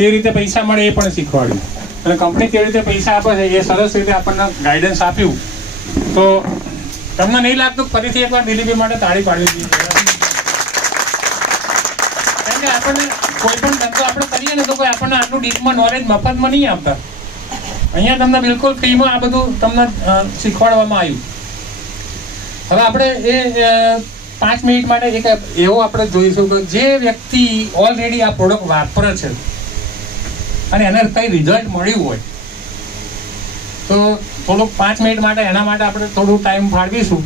કેવી રીતે પૈસા મળે એ પણ શીખવાડ્યું, અને કંપની કેવી રીતે પૈસા આપે છે એ સરસ રીતે આપણને ગાઈડન્સ આપ્યું. તો તમને નહીં લાગતું ફરીથી એકવાર દિલીપભાઈ માટે તાળી પાડવી જોઈએ? કારણ કે આપણને કોઈ પણ ધંધો આપણે કરીએ ને તો કોઈ આપણને આટલું ડીપમાં નોલેજ મફતમાં નહીં આપતા. અહીંયા તમને બિલકુલ ફ્રીમાં આ બધું તમને શીખવાડવામાં આવ્યું. હવે આપણે એ 5 મિનિટ માટે એક એવો આપણે જોઈશું કે જે વ્યક્તિ ઓલરેડી આ પ્રોડક્ટ વાપરે છે અને એને કંઈ રિઝલ્ટ મળ્યું હોય તો થોડુંક 5 મિનિટ માટે એના માટે આપણે થોડું ટાઈમ ફાળવીશું.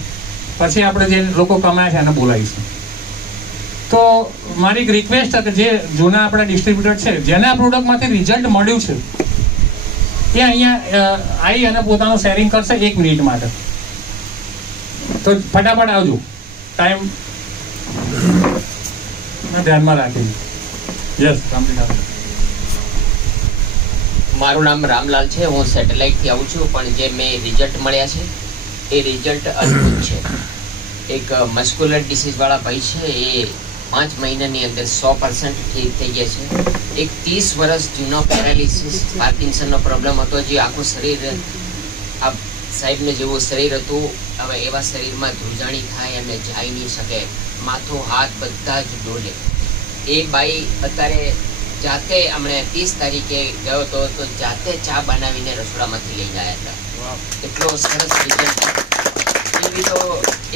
પછી આપણે જે લોકો કમાય છે એને બોલાવીશું. તો મારી એક રિક્વેસ્ટ હતી, જે જૂના આપણા ડિસ્ટ્રીબ્યુટર છે જેને આ પ્રોડક્ટમાંથી રિઝલ્ટ મળ્યું છે એ અહીંયા આવી અને પોતાનું શેરિંગ કરશે 1 મિનિટ માટે. તો ફટાફટ આવજો, ટાઈમ ધ્યાનમાં રાખીને. યસ, મારું નામ રામલાલ છે, હું સેટેલાઇટથી આવું છું. પણ જે મેં રિઝલ્ટ મળ્યા છે એ રિઝલ્ટ અદ્ભુત છે. એક મસ્ક્યુલર ડિસીઝવાળા ભાઈ છે, એ 5 મહિનાની અંદર 100% ઠીક થઈ ગયા છે. એક 30 વર્ષ જૂનો પેરાલિસિસ પાર્કિન્સનનો પ્રોબ્લેમ હતો, જે આખું શરીર આ સાહેબને જેવું શરીર હતું, હવે એવા શરીરમાં ધ્રુજાણી થાય અને જઈ નહીં શકે, માથું હાથ બધા જ ડોલે. એ બાઈ અત્યારે જાતે હમણે 30 તારીખે ગયો હતો તો જાતે ચા બનાવીને રસોડામાંથી લઈને આવ્યા હતા. એટલો સરસ રિઝલ્ટ. એવી તો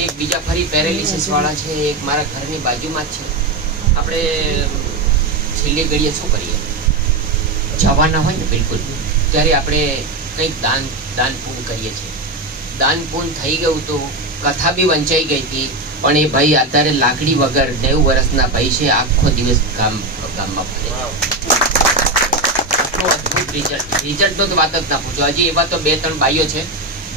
એક બીજા ફરી પેરાલિસિસ વાળા છે, એક મારા ઘરની બાજુમાં જ છે. આપણે છેલ્લી ઘડીએ શું કરીએ, જવાના હોય ને બિલકુલ, ત્યારે આપણે કંઈક દાન પૂન કરીએ છીએ. દાન પૂન થઈ ગયું તો કથા બી વંચાઈ ગઈ હતી. પણ એ ભાઈ અત્યારે લાકડી વગર 90 વર્ષના ભાઈ છે, આખો દિવસ ગામમાં ફરે. આટલું અદભુત રિઝલ્ટ તો વાત જ ના પૂછો. હજી એવા તો 2-3 ભાઈઓ છે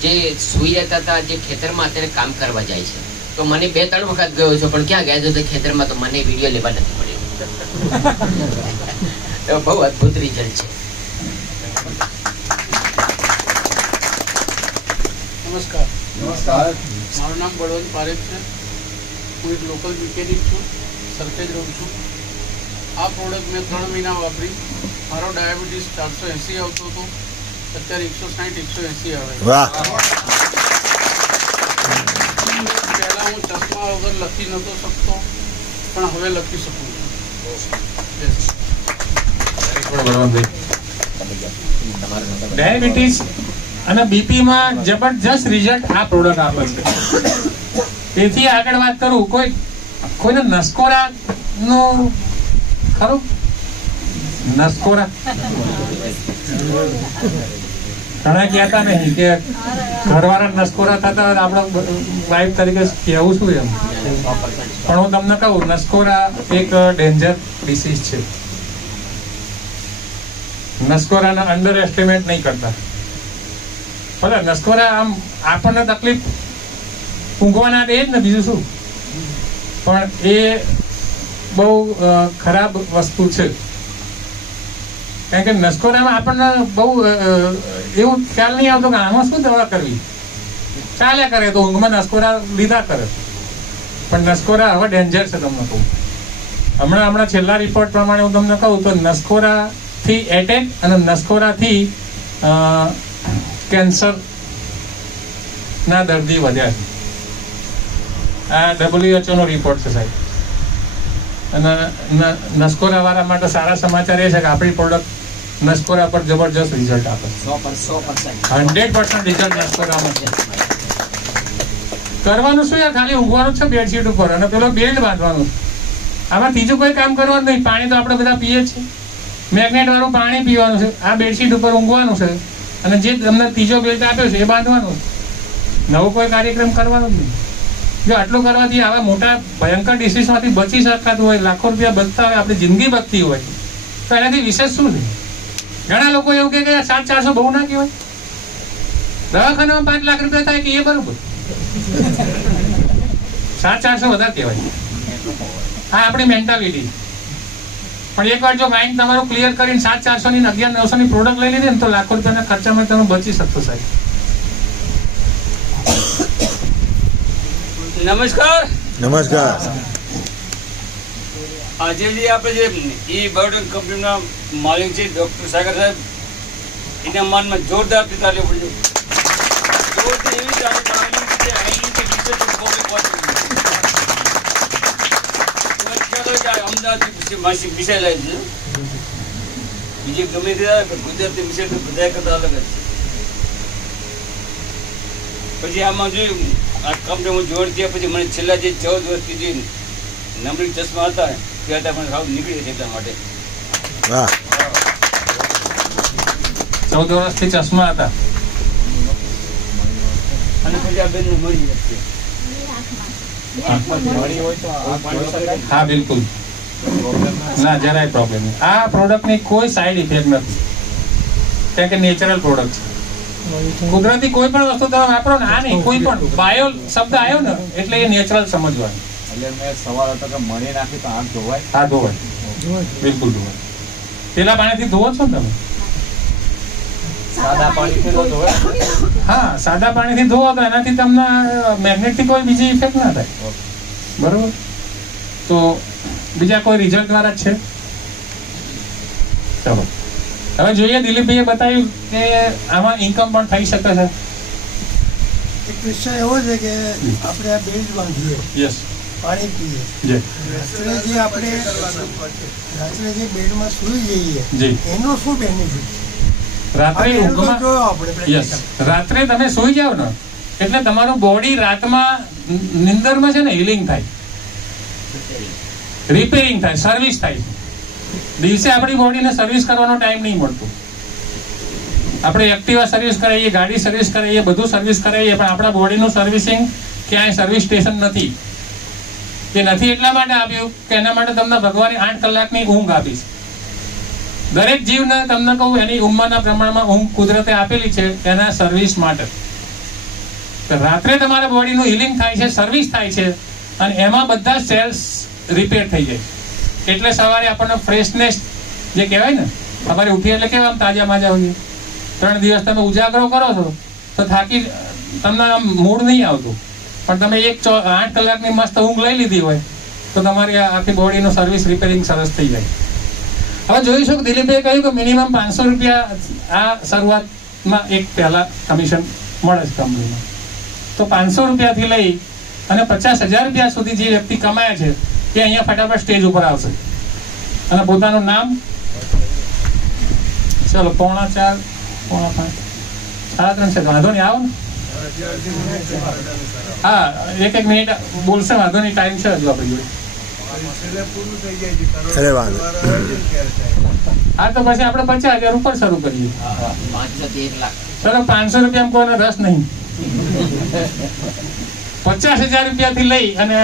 જે સુઈ રહેતા હતા, જે ખેતરમાં અત્યારે કામ કરવા જાય છે. તો મને 2-3 વખત ગયો છો, પણ ક્યાં ગયા છો ખેતરમાં, તો મને વિડીયો લેવા નથી મળ્યો. બહુ અદભુત રિઝલ્ટ છે. નમસ્કાર. મારું નામ બળવંત પારેખ છે. હું એક લોકલ મિકેનિક છું, સરખેજ રહું છું. આ પ્રોડક્ટ મેં 3 મહિના વાપરી. મારો ડાયાબિટીસ 480 આવતો હતો, અત્યારે 160-180 આવે. પહેલાં હું ચશ્મા વગર લખી નહોતો શકતો, પણ હવે લખી શકું છું. ડાયાબિટીસ અને બીપીમાં જબરજસ્ત રિઝલ્ટ આ પ્રોડક્ટ આપે છે. તેથી આગળ વાત કરું, કોઈને નસકોરા નું ખરું? નસકોરા ઘણા કહેતા નહીં કે ઘરવાળા નસકોરા થતા હોય, આપણા વાઇફ તરીકે કહેવું શું એમ. પણ હું તમને કહું, નસકોરા એક ડેન્જર ડિસીઝ છે. નસકોરાને અંડર એસ્ટિમેટ નહીં કરતા. ભલે નસકોરા આમ આપણને તકલીફ ઊંઘવાના એ જ ને, બીજું શું. પણ એ બહુ ખરાબ વસ્તુ છે. કારણ કે નસકોરામાં આપણને બહુ એવું ખ્યાલ નહીં આવતો કે આમાં શું દવા કરવી. ચાલ્યા કરે તો ઊંઘમાં નસકોરા લીધા કરે. પણ નસકોરા હવે ડેન્જર છે. તમને કહું, હમણાં છેલ્લા રિપોર્ટ પ્રમાણે હું તમને કહું તો નસકોરાથી એટેક અને નસકોરાથી કેન્સર ના દર્દી વધ્યા છે. આ WHO નો રિપોર્ટ છે સાહેબ. અને નસકોરા વાળા માટે સારા સમાચાર એ છે કે આપણી પ્રોડક્ટ નસકોરા પર જબરજસ્ત રિઝલ્ટ આપે. 100% રિઝલ્ટ નસકોરામાં છે. કરવાનું શું યાર, ખાલી ઊંઘવાનું છે બેડશીટ ઉપર અને પેલો બેલ્ટ બાંધવાનું. આમાં ત્રીજું કોઈ કામ કરવાનું નહીં. પાણી તો આપણે બધા પીએ છીએ, મેગ્નેટ વાળું પાણી પીવાનું છે. આ બેડશીટ ઉપર ઊંઘવાનું છે અને જે તમને ત્રીજો બેલ્ટ આપ્યો છે એ બાંધવાનું. નવો કોઈ કાર્યક્રમ કરવાનો જ નહીં. જો આટલું કરવાથી આવા મોટા ભયંકર ડિસીઝમાંથી બચી શકાતું હોય, લાખો રૂપિયા બચતા હોય, આપણી જિંદગી બચતી હોય, તો એનાથી વિશેષ શું છે? ઘણા લોકો એવું કે 700-400 બહુ ના કહેવાય. દવાખાનામાં 5 લાખ રૂપિયા થાય કે એ બરોબર, 700-400 વધારે કહેવાય. હા, આપણી મેન્ટાલિટી. પણ એકવાર જો માઇન્ડ તમારું ક્લિયર કરીને 700-400 ની 1100-900 ની પ્રોડક્ટ લઈ લીધી ને તો લાખો રૂપિયાના ખર્ચામાં તમે બચી શકશો સાહેબ. નમસ્કાર. આજે જે આપણે જે એ બાયોટેક કંપનીના માલિક છે ડૉક્ટર સાગર સાહેબ, એના માનમાં જોરદાર તાલીઓ પડજો. જોરથી એવી તાલીમ બનાવેલી કે અહીં કે રિસર્ચ પબ્લિક પહોંચી ખ્યાલ હોય કે અમદાવાદથી માસી વિષય જાય છે. બીજી ગમે તે ગુજરાતી વિષય તો બધા કરતા અલગ જ છે. પછી આમાં જોયું આ કંપનીમાં જોડ થયા પછી મને છેલ્લા જે 14 વર્ષથી જે નંબરી ચશ્મા હતા તે હતા પણ સાવ નીકળી છે એટલા માટે. 14 વર્ષથી ચશ્મા હતા અને પછી આ બેનને મળી જશે. હા બિલકુલ ના, જરાય પ્રોબ્લેમ નહીં. આ પ્રોડક્ટની કોઈ સાઈડ ઇફેક્ટ નથી, કારણ કે નેચરલ પ્રોડક્ટ છે. કુદરતી કોઈ પણ વસ્તુ તમે વાપરો ને, આ નહીં, કોઈ પણ બાયો શબ્દ આવ્યો ને એટલે એ નેચરલ સમજવાનું. એટલે મેં સવાલ હતો કે મણી નાખી તો આંખ ધોવાય? હા ધોવાય, બિલકુલ ધોવાય. પેલા પાણીથી ધોવો છો ને તમે? સાદા પાણીથી તો ધોવાય? હા, સાદા પાણીથી ધોવો તો એનાથી તમને મેગ્નેટથી કોઈ બીજી ઇફેક્ટ ના થાય. બરોબર. તો બીજા કોઈ રિઝલ્ટ દ્વારા જ છે. ચલો હવે જોઈએ, દિલીપભાઈએ બતાવ્યું કે આમાં ઇન્કમ પણ થઈ શકે છે. એક વિષય એવો છે કે આપણે આ બેડ બાંધીએ, યસ, પાણી પીએ, જી, રાત્રે જે બેડમાં સૂઈ જઈએ જી, એનો શું બેનિફિટ? રાત્રે ઊંઘમાં, યસ, રાત્રે તમે સૂઈ જાવ ને એટલે તમારું બોડી રાતમાં નિંદરમાં છે ને હિલિંગ થાય, રિપેરિંગ થાય, સર્વિસ થાય. દિવસે આપણી બોડીને સર્વિસ કરવાનો ટાઈમ નહીં મળતો. આપણે એક્ટિવા સર્વિસ કરાવીએ, ગાડી સર્વિસ કરાવીએ, બધું સર્વિસ કરાવીએ, પણ આપણા બોડીનું સર્વિસિંગ ક્યાંય સર્વિસ સ્ટેશન નથી. એ નથી એટલા માટે આપ્યું કે એના માટે તમને ભગવાને 8 કલાકની ઊંઘ આપી છે. દરેક જીવને તમને કહું એની ઉંમરના પ્રમાણમાં ઊંઘ કુદરતે આપેલી છે એના સર્વિસ માટે. રાત્રે તમારા બોડીનું હિલિંગ થાય છે, સર્વિસ થાય છે, અને એમાં બધા સેલ્સ રિપેર થઈ જાય. એટલે સવારે આપણને ફ્રેશનેસ જે કહેવાય ને, સવારે ઉઠીએ એટલે કેવા આમ તાજા માજા હોઈએ. 3 દિવસ તમે ઉજાગરો કરો છો તો થાકી તમને આમ મૂડ નહીં આવતું, પણ તમે 8 કલાકની મસ્ત ઊંઘ લઈ લીધી હોય તો તમારી આખી બોડીનું સર્વિસ રિપેરિંગ સરસ થઈ જાય. હવે જોઈશું કે દિલીપભાઈએ કહ્યું કે મિનિમમ 500 રૂપિયા આ શરૂઆતમાં એક પહેલા કમિશન મળે છે કંપનીમાં. તો 500 રૂપિયાથી લઈ અને 50,000 રૂપિયા સુધી જે વ્યક્તિ કમાય છે એ અહીંયા ફટાફટ સ્ટેજ ઉપર આવશે અને પોતાનું નામ, ચલો 4:45, 4:45, 3:30 છે, વાંધો નહીં, આવો ને. હા, એક મિનિટ બોલશે, વાંધો નહીં, ટાઈમ છે હજુ આપણી જોડે. હા, તો પછી આપણે 50,000 ઉપર શરૂ કરીએ. 513 લાખ. ચલો 500 રૂપિયા કોઈને રસ નહીં. 50,000 રૂપિયાથી લઈ અને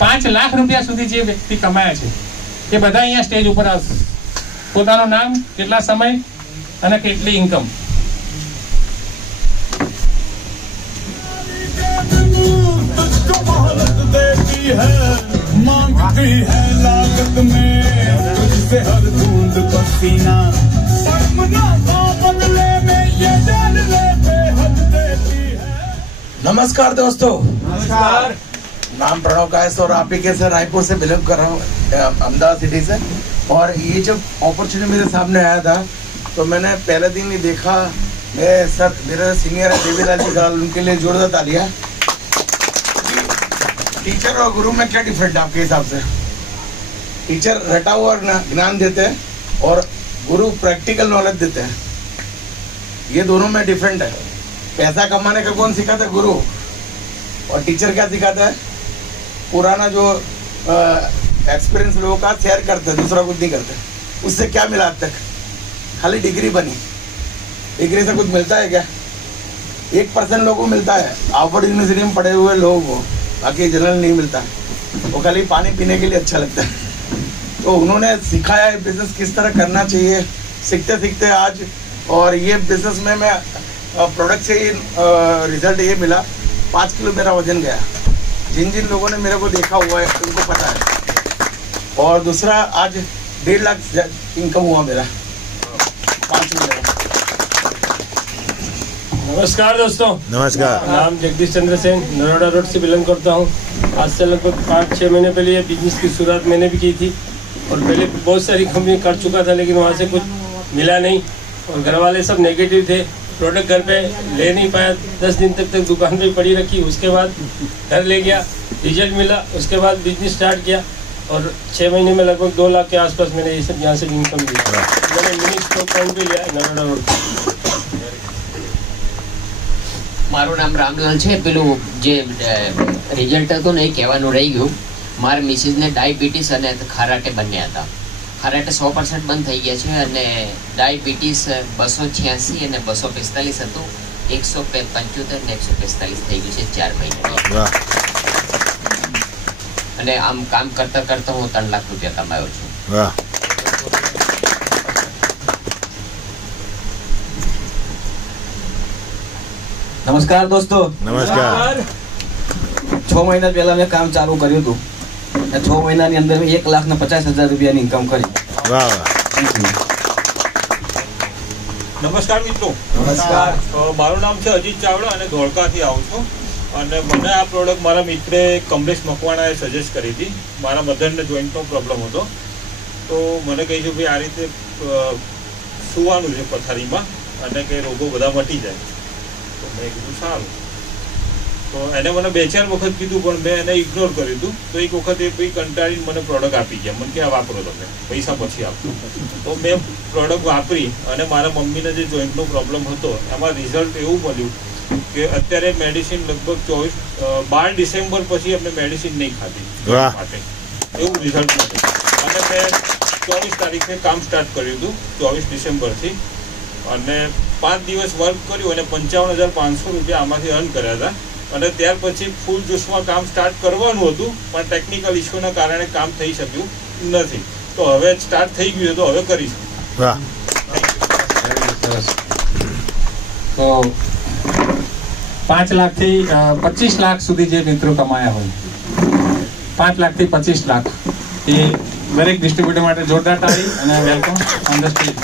5 લાખ રૂપિયા સુધી જે વ્યક્તિ કમાયા છે એ બધા અહીંયા સ્ટેજ ઉપર આવશે. પોતાનું નામ, કેટલા સમય અને કેટલી ઇન્કમ. नमस्कार दोस्तों, नमस्कार। नाम प्रणव कायस और आप ही के सर रायपुर से बिलोंग कर रहा हूँ, अहमदाबाद सिटी से। और ये जब अपॉर्चुनिटी मेरे सामने आया था तो मैंने पहले दिन ही देखा। मेरे सीनियर है देवीलाल जी गाल, उनके लिए जोरदार तालियां। टीचर और गुरु में क्या डिफरेंट है आपके हिसाब से? टीचर रटा हुआ ज्ञान देते हैं और गुरु प्रैक्टिकल नॉलेज देते हैं, ये दोनों में डिफरेंट है। पैसा कमाने का कौन सिखाता है? गुरु। और टीचर क्या सिखाता है? पुराना जो एक्सपीरियंस लोगों का शेयर करते हैं, दूसरा कुछ नहीं करते। उससे क्या मिला आज तक? खाली डिग्री बनी। डिग्री से कुछ मिलता है क्या? 1% लोगों को मिलता है, ऑक्सफोर्ड यूनिवर्सिटी में पढ़े हुए लोगों को, बाकी जनरल नहीं मिलता है। वो खाली पानी पीने के लिए अच्छा लगता है। तो उन्होंने सिखाया है बिजनेस किस तरह करना चाहिए, सीखते सीखते आज। और ये बिजनेस में मैं प्रोडक्ट से ही रिजल्ट ये मिला, 5 किलो मेरा वजन गया। जिन जिन लोगों ने मेरे को देखा हुआ है उनको पता है। और दूसरा, आज 1.5 लाख इनकम हुआ मेरा 5 महीने। नमस्कार दोस्तों। नमस्कार। नाम जगदीश चंद्र सिंह, नरोड़ा रोड से बिलोंग करता हूँ। आज से लगभग 5-6 महीने पहले ये बिजनेस की शुरुआत मैंने भी की थी और पहले बहुत सारी कंपनी कर चुका था, लेकिन वहाँ से कुछ मिला नहीं और घर वाले सब नेगेटिव थे। प्रोडक्ट घर पे ले नहीं पाया, 10 दिन तक दुकान पे पड़ी रखी। उसके बाद घर ले गया, रिजल्ट मिला, उसके बाद बिजनेस स्टार्ट किया और 6 महीने में लगभग 2 लाख के आसपास मैंने ये सब यहाँ से इनकम लिया। मैंने मिनी स्टॉक पॉइंट भी लिया नरोडा रोड। મારું નામ રામલાલ છે. પેલું જે રિઝલ્ટ હતું ને એ કહેવાનું રહી ગયું. મારા મિસિસને ડાયાબિટીસ અને ખારાટે બંને હતા. ખારાટે 100% બંધ થઈ ગયા છે અને ડાયાબિટીસ 286 અને 245 હતું. 175 ને 145 થઈ ગયું છે 4 મહિના. અને આમ કામ કરતા કરતા હું 3 લાખ રૂપિયા કમાયો છું. વાહ. નમસ્કાર દોસ્તો. નમસ્કાર. 6 મહિના પહેલા મેં કામ ચાલુ કર્યું હતું અને 6 મહિનાની અંદર મેં 1,50,000 રૂપિયાની ઇન્કમ કરી. વાહ. નમસ્કાર મિત્રો. નમસ્કાર. મારું નામ છે અજીત ચાવડા અને ધોળકાથી આવું છું અને મને આ પ્રોડક્ટ મારા મિત્રે કમલેશ મકવાણાએ સજેસ્ટ કરી હતી. મારા મધરને જોઈન્ટનો પ્રોબ્લેમ હતો તો મને કહી છે ભાઈ આ રીતે સુવાનું છે પથારીમાં અને કે રોગો બધા મટી જાય. તો મેં કીધું સારું. તો એને મને 2-4 વખત કીધું પણ મેં એને ઇગ્નોર કર્યું હતું. તો એક વખત એ ભાઈ કંટાળીને મને પ્રોડક્ટ આપી ગયા. મને કે આ વાપરો તમે, પૈસા પછી આપજો. તો મેં પ્રોડક્ટ વાપરી અને મારા મમ્મીને જે જોઈન્ટનો પ્રોબ્લેમ હતો એમાં રિઝલ્ટ એવું મળ્યું કે અત્યારે મેડિસિન લગભગ 12 ડિસેમ્બર પછી અમે મેડિસિન નહીં ખાધી માટે એવું રિઝલ્ટ મળ્યું. અને મેં 24 તારીખે કામ સ્ટાર્ટ કર્યું હતું 24 ડિસેમ્બરથી અને 5 દિવસ વર્ક કર્યું અને 55,500 રૂપિયા આમાંથી અર્ન કર્યા હતા. અને ત્યાર પછી ફૂલ જોશમાં કામ સ્ટાર્ટ કરવાનું હતું પણ ટેકનિકલ ઇસ્યુના કારણે કામ થઈ શક્યું નથી. તો હવે સ્ટાર્ટ થઈ ગયું તો હવે કરીશું. વાહ. તો 5 લાખથી 25 લાખ સુધી જે મિત્રો કમાયા હોય, 5 લાખથી 25 લાખ, એ દરેક ડિસ્ટ્રીબ્યુટર માટે જોરદાર તાળી અને વેલકમ ઓન ધ સ્ટેજ.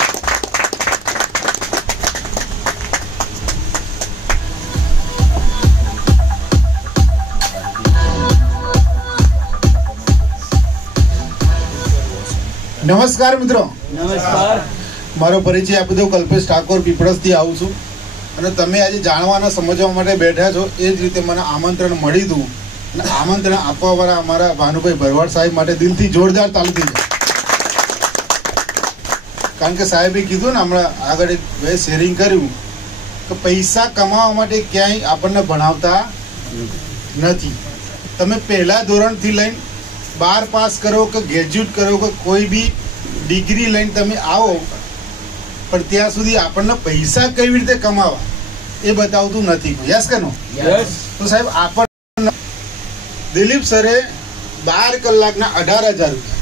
નમસ્કાર મિત્રો. નમસ્કાર. મારો પરિચય આપી દઉં. કલ્પેશ ઠાકોર પીપળસથી આવું છું અને તમે આજે જાણવાના સમજવા માટે બેઠા છો એ જ રીતે મને આમંત્રણ મળ્યું હતું અને આમંત્રણ આપવાવાળા અમારા ભાનુભાઈ ભરવાડ સાહેબ માટે દિલથી જોરદાર તાળી થઈ જાય. કારણ કે સાહેબે કીધું ને હમણાં આગળ એક ભાઈ શેરિંગ કર્યું કે પૈસા કમાવા માટે ક્યાંય આપણને ભણાવતા નથી. તમે પહેલા ધોરણથી લઈને 12 પાસ કરો કે ગ્રેજ્યુએટ કરો કે કોઈ બી ડિગ્રી લઈને તમે આવો પણ ત્યાં સુધી આપણને પૈસા કેવી રીતે કમાવા એ બતાવતું નથી. યસ કે નો? તો સાહેબ આપણને દિલીપ સરે 12 કલાકના 18,000 રૂપિયા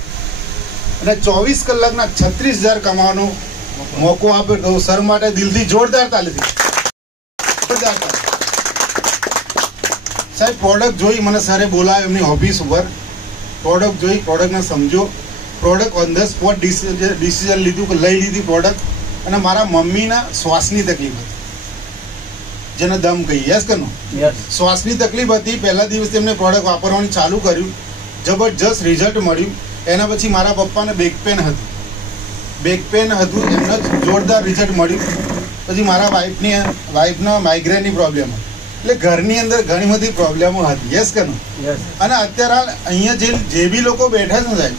અને 24 કલાકના 36,000 કમાવાનો મોકો આપ્યો. તો સર માટે દિલથી જોરદાર તાળી દીધી. સાહેબ પ્રોડક્ટ જોઈ મને સરે બોલાવ્યો એમની ઓફિસ ઉપર. પ્રોડક્ટ જોઈ, પ્રોડક્ટને સમજો, product on the spot decision લીધું કે લઈ લીધી પ્રોડક્ટ. અને મારા મમ્મીના શ્વાસની તકલીફ હતી જેને દમ કહી. યસ કે નો? શ્વાસની તકલીફ હતી. પહેલા દિવસ તેમને પ્રોડક્ટ વાપરવાની ચાલુ કર્યું, જબરજસ્ત રિઝલ્ટ મળ્યું. એના પછી મારા પપ્પાને બેક પેન હતું, એમને જોરદાર રિઝલ્ટ મળ્યું. પછી મારા વાઈફના માઇગ્રેનની પ્રોબ્લેમ હતી. એટલે ઘરની અંદર ઘણી બધી પ્રોબ્લેમો હતી. યસ કે નો? અને અત્યારે અહીંયા જે બી લોકો બેઠા છે સાહેબ,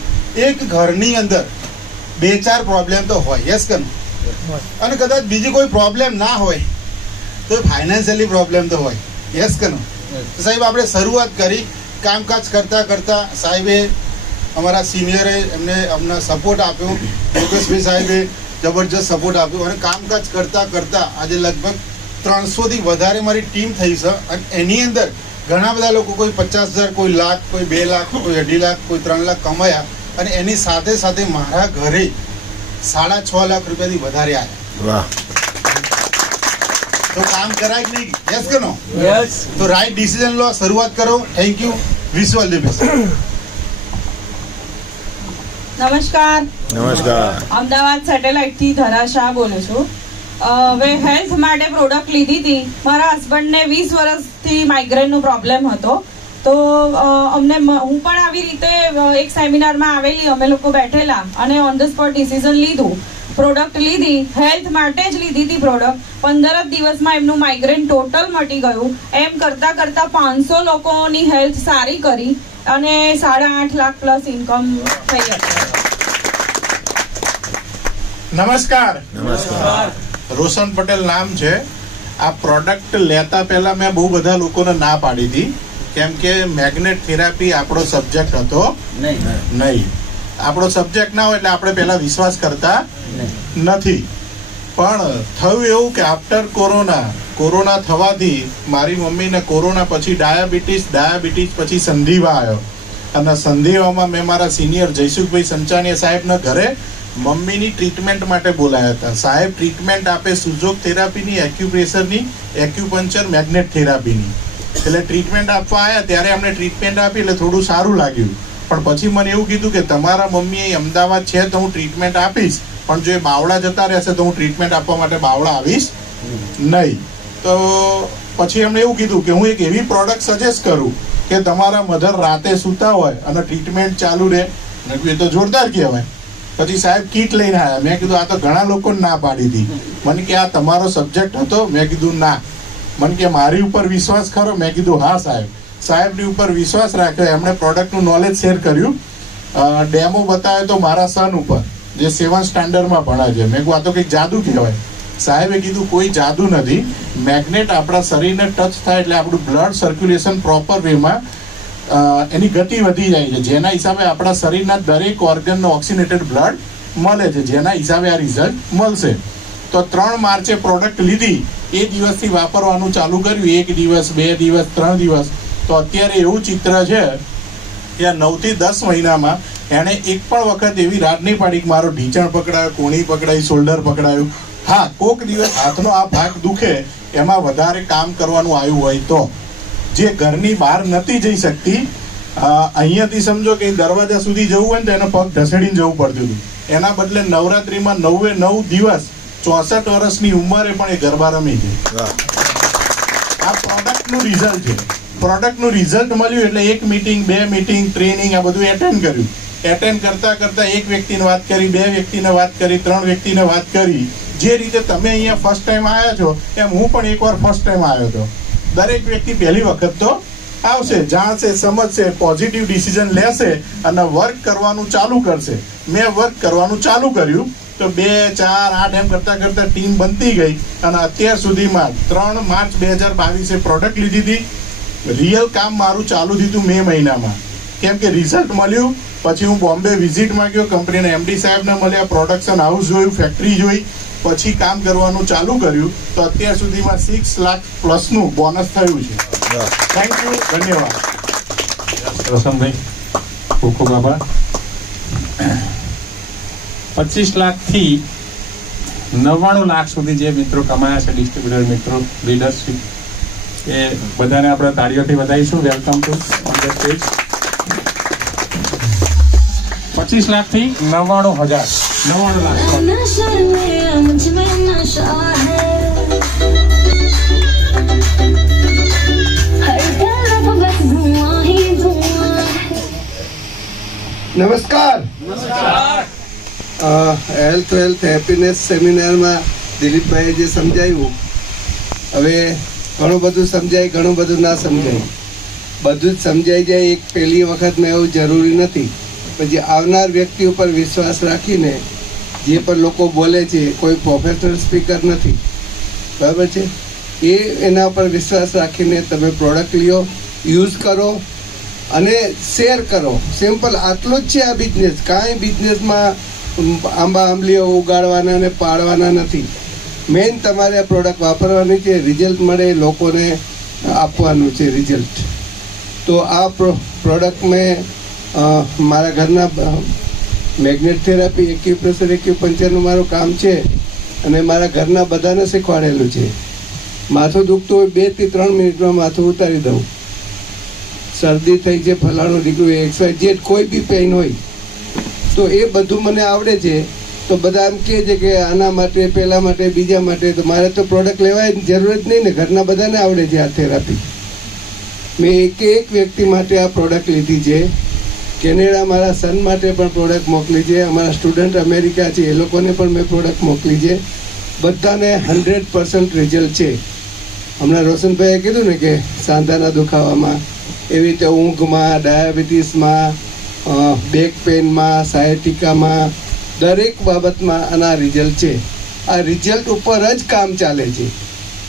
એક ઘરની અંદર 2-4 પ્રોબ્લેમ તો હોય. યસ કે નો? અને કદાચ બીજી કોઈ પ્રોબ્લેમ ના હોય તો ફાઇનાન્શિયલી પ્રોબ્લેમ તો હોય. યસ કે નો? સાહેબ આપણે શરૂઆત કરી કામકાજ કરતા કરતા સાહેબે અમારા સિનિયરે અમને સપોર્ટ આપ્યો. યોગેશભાઈ સાહેબે જબરજસ્ત સપોર્ટ આપ્યો અને કામકાજ કરતા કરતા આજે લગભગ 300થી વધારે મારી ટીમ થઈ છે. અને એની અંદર ઘણા બધા લોકો, કોઈ 50,000, કોઈ લાખ, કોઈ 2 લાખ, કોઈ 2.5 લાખ, કોઈ 3 લાખ કમાયા. અને એની સાથે સાથે મારા ઘરે 6.5 લાખ રૂપિયાથી વધારે આવ્યા. તો કામ કરાય કે નહીં? યસ કે નો? તો રાઈટ ડિસિઝન લો, શરૂઆત કરો. Thank you. Wish you all the best. નમસ્કાર. નમસ્કાર. અમદાવાદ સેટેલાઇટ થી ધરા શાહ બોલું છું. હવે હેલ્થ માટે પ્રોડક્ટ લીધી હતી. મારા હસબન્ડને 20 વર્ષથી માઇગ્રેનનો પ્રોબ્લેમ હતો તો અમને હું પણ આવી રીતે એક સેમિનારમાં આવેલી, અમે લોકો બેઠેલા અને ઓન ધ સ્પોટ ડિસિઝન લીધું, પ્રોડક્ટ લીધી, હેલ્થ માટે જ લીધી હતી પ્રોડક્ટ. 15 જ દિવસમાં એમનું માઇગ્રેન ટોટલ મટી ગયું. એમ કરતા કરતા 500 લોકોની હેલ્થ સારી કરી અને 8.5 લાખ પ્લસ ઇન્કમ થઈ હતી. નમસ્કાર. રોશન પટેલ નામ છે. આ પ્રોડક્ટ લેતા પહેલા મેં બહુ બધા લોકોને ના પાડી હતી, કેમ કે મેગ્નેટ થેરાપી આપણો સબ્જેક્ટ હતો નહીં. આપણો સબ્જેક્ટ ના હોય એટલે આપણે પહેલા વિશ્વાસ કરતા નથી. પણ થયું એવું કે આફ્ટર કોરોના થવાથી મારી મમ્મીને કોરોના પછી ડાયાબિટીસ પછી સંધિવા આવ્યો, અને સંધિવામાં મેં મારા સિનિયર જયસુખભાઈ સંચાણીયા સાહેબના ઘરે મમ્મીની ટ્રીટમેન્ટ માટે બોલાયા હતા. સાહેબ ટ્રીટમેન્ટ આપે સુજોગ થેરાપીની, એક્યુપ્રેશરની, એક્યુપંચર, મેગ્નેટ થેરાપીની. એટલે ટ્રીટમેન્ટ આપવા આવ્યા ત્યારે અમને ટ્રીટમેન્ટ આપી એટલે થોડું સારું લાગ્યું. પણ પછી મને એવું કીધું કે તમારા મમ્મી અમદાવાદ છે તો હું ટ્રીટમેન્ટ આપીશ, પણ જો એ બાવળા જતા રહેશે તો હું ટ્રીટમેન્ટ આપવા માટે બાવળા આવીશ નહીં. તો પછી એમણે એવું કીધું કે હું એક એવી પ્રોડક્ટ સજેસ્ટ કરું કે તમારા મધર રાતે સૂતા હોય અને ટ્રીટમેન્ટ ચાલુ રહે. એ તો જોરદાર કહેવાય. પછી સાહેબ કીટ લઈને આવ્યા. મેં કીધું આ તો ઘણા લોકોને ના પાડી હતી. મને કે આ તમારો સબ્જેક્ટ હતો? મેં કીધું ના. મને કે મારી ઉપર વિશ્વાસ ખરો? મેં કીધું હા સાહેબ. સાહેબની ઉપર વિશ્વાસ રાખ્યો. એમણે પ્રોડક્ટનું નોલેજ શેર કર્યું, ડેમો બતાવ્યો તો મારા સન ઉપર જે 7th સ્ટાન્ડર્ડમાં ભણાય છે. મેં કહું આ તો કંઈક જાદુ કહેવાય. સાહેબે કીધું કોઈ જાદુ નથી. મેગ્નેટ આપણા શરીરને ટચ થાય એટલે આપણું બ્લડ સર્ક્યુલેશન પ્રોપર વેમાં એની ગતિ વધી જાય છે, જેના હિસાબે આપણા શરીરના દરેક ઓર્ગનનો ઓક્સિનેટેડ બ્લડ મળે છે, જેના હિસાબે આ રિઝલ્ટ મળશે. તો 3 માર્ચે પ્રોડક્ટ લીધી, એ દિવસથી વાપરવાનું ચાલુ કર્યું. 1 દિવસ, 2 દિવસ, 3 દિવસ. તો અત્યારે એવું ચિત્ર છે કે 9 થી 10 મહિનામાં એણે એક પણ વખત એવી રાત નહીં પાડી કે મારો ઢીંચણ પકડાયો, કોણી પકડાઈ, શોલ્ડર પકડાયું. હા, કોક દિવસ હાથનો આ ભાગ દુખે, એમાં વધારે કામ કરવાનું આવ્યું હોય તો. જે ઘરની બહાર નથી જઈ શકતી, અહીંયાથી સમજો કે દરવાજા સુધી જવું હોય ને તો એનો પગ ઢસડીને જવું પડતું હતું. એના બદલે નવરાત્રીમાં 9 દિવસ 64 વર્ષની ઉંમરે પણ એ ગરબા રમી છે. આ પ્રોડક્ટનું રિઝલ્ટ છે. પ્રોડક્ટનું રિઝલ્ટ મળ્યું એટલે 1 મીટિંગ, 2 મીટિંગ, ટ્રેનિંગ આ બધું એટેન્ડ કર્યું. એટેન્ડ કરતા કરતા 1 વ્યક્તિને વાત કરી, 2 વ્યક્તિને વાત કરી, 3 વ્યક્તિને વાત કરી. જે રીતે તમે અહીંયા ફર્સ્ટ ટાઈમ આવ્યા છો એમ હું પણ એકવાર ફર્સ્ટ ટાઈમ આવ્યો હતો. દરેક વ્યક્તિ પહેલી વખત તો આવશે, જાણશે, સમજશે, પોઝિટિવ ડિસિઝન લેશે અને વર્ક કરવાનું ચાલુ કરશે. મેં વર્ક કરવાનું ચાલુ કર્યું તો 2, 4, 8 એમ કરતા કરતા ટીમ બનતી ગઈ અને અત્યાર સુધીમાં 3 માર્ચ 2022 પ્રોડક્ટ લીધી હતી. રિયલ કામ મારું ચાલુ થયું મે મહિનામાં, કેમ કે રિઝલ્ટ મળ્યું. પછી હું બોમ્બે વિઝિટમાં ગયો, કંપનીના MD સાહેબને મળ્યા, પ્રોડક્શન હાઉસ જોયું, ફેક્ટરી જોઈ, પછી કામ કરવાનું ચાલુ કર્યું. તો અત્યાર સુધીમાં 6 લાખ પ્લસનું બોનસ થયું છે. થેન્ક યુ, ધન્યવાદ. રોશનભાઈ ખૂબ ખૂબ આભાર. 25 લાખથી 99 લાખ સુધી જે મિત્રો કમાયા છે, ડિસ્ટ્રીબ્યુટર મિત્રો, લીડરશીપ, એ બધાને આપણે તાળીઓથી વધાવીશું. Welcome to on the stage. 25 લાખથી 99,000, 99 નમસ્કાર. હેલ્થ હેપીનેસ સેમિનારમાં દિલીપભાઈએ જે સમજાવ્યું, હવે ઘણું બધું સમજાય, ઘણું બધું ના સમજાય. બધું જ સમજાઈ જાય એક પહેલી વખતમાં એવું જરૂરી નથી. પછી આવનાર વ્યક્તિ ઉપર વિશ્વાસ રાખીને જે પણ લોકો બોલે છે, કોઈ પ્રોફેશનલ સ્પીકર નથી, બરાબર છે, એના ઉપર વિશ્વાસ રાખીને તમે પ્રોડક્ટ લ્યો, યુઝ કરો અને શેર કરો. સિમ્પલ આટલું જ છે આ બિઝનેસ. કાંઈ બિઝનેસમાં આંબા આંબલીઓ ઉગાડવાના અને પાડવાના નથી. મેઇન તમારે આ પ્રોડક્ટ વાપરવાની છે, રિઝલ્ટ મળે લોકોને આપવાનું છે રિઝલ્ટ. તો આ પ્રોડક્ટ મેં મારા ઘરના મેગ્નેટ થેરાપી, એક્યુપ્રેશર, એક્યુપંચરનું મારું કામ છે અને મારા ઘરના બધાને શીખવાડેલું છે. માથું દુખતું હોય 2 થી 3 મિનિટમાં માથું ઉતારી દઉં. શરદી થઈ છે, ફલાણું દીકરું, XYZ કોઈ બી પેઇન હોય તો એ બધું મને આવડે છે. તો બધા એમ કહે છે કે આના માટે, પેલા માટે, બીજા માટે, તો મારે તો પ્રોડક્ટ લેવાય જરૂર જ નહીં ને. ઘરના બધાને આવડે છે આ થેરાપી. મેં એક વ્યક્તિ માટે આ પ્રોડક્ટ લીધી છે. કેનેડા મારા સન માટે પણ પ્રોડક્ટ મોકલી છે. અમારા સ્ટુડન્ટ અમેરિકા છે એ લોકોને પણ મેં પ્રોડક્ટ મોકલી છે. બધાને 100% રિઝલ્ટ છે. હમણાં રોશનભાઈએ કીધું ને કે સાંધાના દુખાવામાં, એવી રીતે ઊંઘમાં, ડાયાબિટીસમાં, બેક પેનમાં, સાયટિકામાં, દરેક બાબતમાં આના રિઝલ્ટ છે. આ રિઝલ્ટ ઉપર જ કામ ચાલે છે.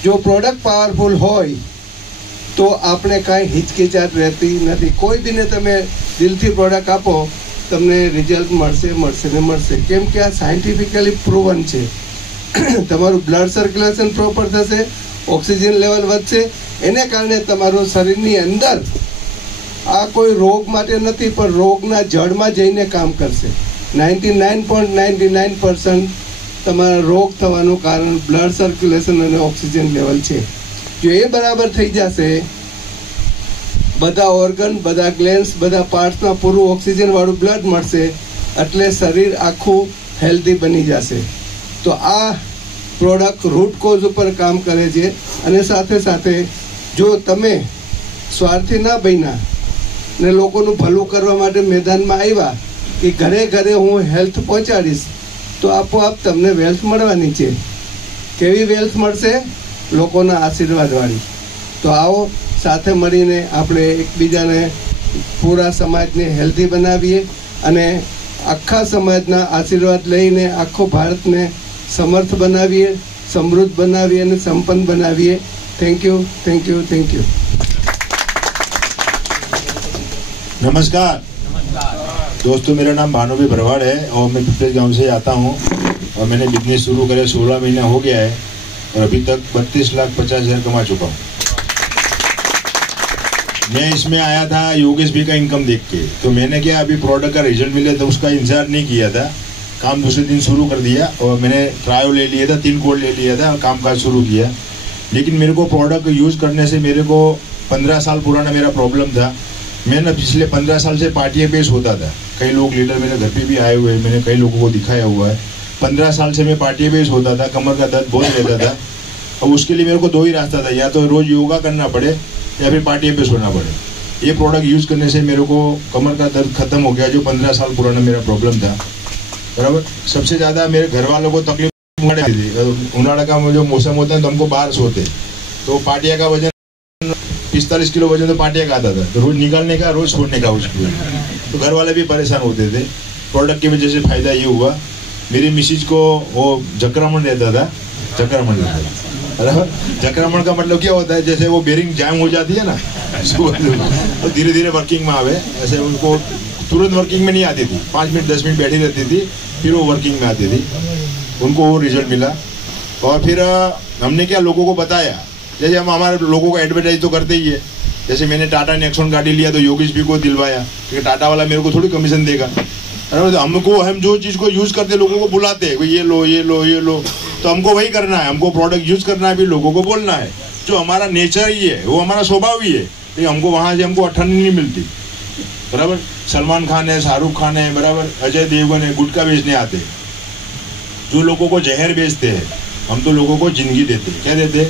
જો પ્રોડક્ટ પાવરફુલ હોય તો આપણે કાંઈ હિચકિચાટ રહેતી નથી. કોઈ બીને તમે દિલથી પ્રોડક્ટ આપો, તમને રિઝલ્ટ મળશે ને મળશે. કેમ કે આ સાયન્ટિફિકલી પ્રૂવન છે. તમારું બ્લડ સર્ક્યુલેશન પ્રોપર થશે, ઓક્સિજન લેવલ વધશે, એને કારણે તમારું શરીરની અંદર આ કોઈ રોગ માટે નથી પણ રોગના જડમાં જઈને કામ કરશે. 99.99% તમારા રોગ થવાનું કારણ બ્લડ સર્ક્યુલેશન અને ઓક્સિજન લેવલ છે. જો એ બરાબર થઈ જશે, બધા ઓર્ગન, બધા ગ્લેન્સ, બધા પાર્ટ્સમાં પૂરું ઓક્સિજનવાળું બ્લડ મળશે, એટલે શરીર આખું હેલ્ધી બની જશે. તો આ પ્રોડક્ટ રૂટ કોઝ ઉપર કામ કરે છે. અને સાથે સાથે જો તમે સ્વાર્થી ના બન્યા ને લોકોનું ભલું કરવા માટે મેદાનમાં આવ્યા કે ઘરે ઘરે હું હેલ્થ પહોંચાડીશ, તો આપોઆપ તમને વેલ્થ મળવાની છે. કેવી વેલ્થ મળશે? લોકોના આશીર્વાદવાળી. તો આવો સાથે મળીને આપણે એકબીજાને, પૂરા સમાજને હેલ્ધી બનાવીએ અને આખા સમાજના આશીર્વાદ લઈને આખો ભારતને સમર્થ બનાવીએ, સમૃદ્ધ બનાવીએ અને સંપન્ન બનાવીએ. Thank you, thank you, thank you. नमस्कार दोस्तों, मेरा नाम भानुभी भरवाड़ है और मैं पिपले गांव से आता हूं और मैंने बिजनेस शुरू करे 16 महीना हो गया है और अभी तक 32,50,000 कमा चुका हूं. मैं इसमें आया था योगेश भी का इनकम देख के, तो मैंने क्या अभी प्रोडक्ट का रिजल्ट मिले तो उसका इंतजार नहीं किया था, काम दूसरे दिन शुरू कर दिया और मैंने ट्रायल ले लिया था, 3 कोड ले लिया था और काम काज शुरू किया. लेकिन मेरे को प्रोडक्ट यूज़ करने से मेरे को 15 साल पुराना मेरा प्रॉब्लम था. मैं ना पिछले 15 साल से पार्टियाँ पेश होता था. कई लोग लीडर मेरे घर पे भी आए हुए हैं, मैंने कई लोगों को दिखाया हुआ है. 15 साल से मैं पार्टियाँ पेश होता था, कमर का दर्द बहुत रहता था. और उसके लिए मेरे को 2 ही रास्ता था, या तो रोज़ योगा करना पड़े या फिर पार्टियाँ पेश होना पड़े. ये प्रोडक्ट यूज़ करने से मेरे को कमर का दर्द खत्म हो गया, जो 15 साल पुराना मेरा प्रॉब्लम था. बराबर. सबसे ज़्यादा मेरे घर वालों को तकलीफ थी. उनाड़ा का जो मौसम होता है तो हमको बाहर सोते, तो पार्टिया का वजन 45 किलो वजन तो पार्टिया का आता था, तो रोज निकालने का, रोज छोड़ने का उसको, तो घर वाले भी परेशान होते थे. प्रोडक्ट की वजह से फायदा ये हुआ, मेरी मिसिज को वो जकरामण रहता था, जकरामण रहता था. बराबर. जकरामण का मतलब क्या होता है, जैसे वो बेरिंग जैम हो जाती है ना, तो धीरे धीरे वर्किंग में आवे. ऐसे उनको तुरंत वर्किंग में नहीं आती थी, 5 मिनट 10 मिनट बैठी रहती थी, फिर वो वर्किंग में आती थी. उनको वो रिजल्ट मिला. और फिर हमने क्या लोगों को बताया, जैसे हम हमारे लोगों को एडवर्टाइज तो करते ही है. जैसे मैंने टाटा नेक्सॉन गाड़ी लिया तो योगेश भी को दिलवाया, क्योंकि टाटा वाला मेरे को थोड़ी कमीशन देगा. तो हमको, हम जो चीज़ को यूज़ करते लोगों को बुलाते हैं, ये लो ये लो ये लो, तो हमको वही करना है. हमको प्रोडक्ट यूज़ करना है, भी लोगों को बोलना है. जो हमारा नेचर ही है, वो हमारा स्वभाव ही है. लेकिन हमको वहाँ से हमको अठन्नी नहीं मिलती. बराबर. सलमान खान है, शाहरुख खान है, बराबर, अजय देवगन है, गुटखा बेचने आते हैं. जो लोगों को जहर बेचते हैं, हम तो लोगों को जिंदगी देते हैं. क्या देते हैं?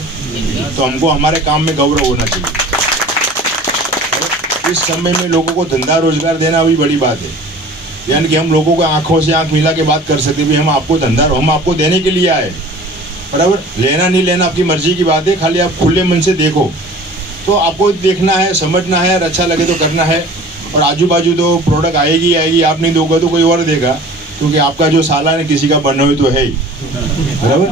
तो हमको हमारे काम में गौरव होना चाहिए. इस समय में लोगों को धंधा रोजगार देना भी बड़ी बात है. यानी कि हम लोगों को आंखों से आंख मिला के बात कर सकते हैं, हम आपको धंधा, हम आपको देने के लिए आए. बराबर. लेना नहीं लेना आपकी मर्जी की बात है, खाली आप खुले मन से देखो. तो आपको देखना है, समझना है, और अच्छा लगे तो करना है. और आजू बाजू तो प्रोडक्ट आएगी आएगी, आप नहीं दोगे तो कोई और देगा, क्योंकि आपका जो सालान है किसी का बना हुआ तो है ही. बराबर.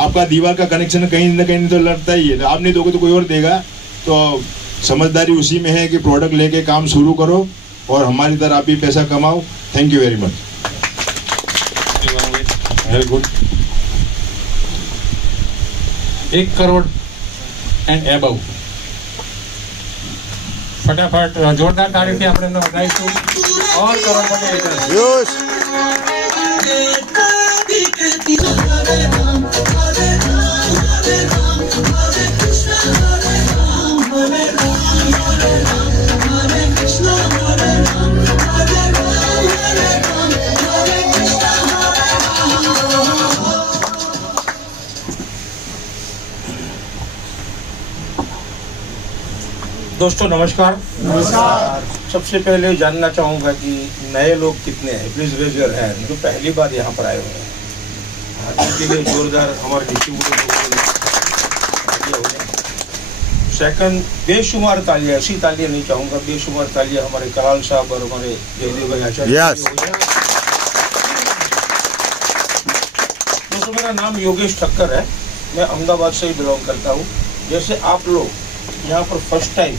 आपका दीवार का कनेक्शन कहीं ना कहीं तो लड़ता ही है, तो आप नहीं दोगे तो कोई और देगा. तो समझदारी उसी में है कि प्रोडक्ट लेके काम शुरू करो और हमारी तरह आप भी पैसा कमाओ. Thank you very much. Very good. 1 crore and above. फटाफट जोरदार तारीफ થી આપણે વધારીશું और करोड़पति યસ. दोस्तों नमस्कार। नमस्कार। सबसे पहले जानना चाहूँगा कि नए लोग कितने हैं, प्लीज रेज योर हैंड, जो पहली बार यहाँ पर आए हुए हैं। जिनके लिए जोरदार हमारे डिस्ट्रीब्यूटर। सेकंड, बेशुमार तालियां, ऐसी तालियां नहीं चाहूँगा, बेशुमार तालियां हमारे कलाल साहब और हमारे जयदेव भाई आचार्य। दोस्तों मेरा नाम योगेश ठक्कर है, मैं अहमदाबाद से ही बिलोंग करता हूँ। जैसे आप लोग यहाँ पर फर्स्ट टाइम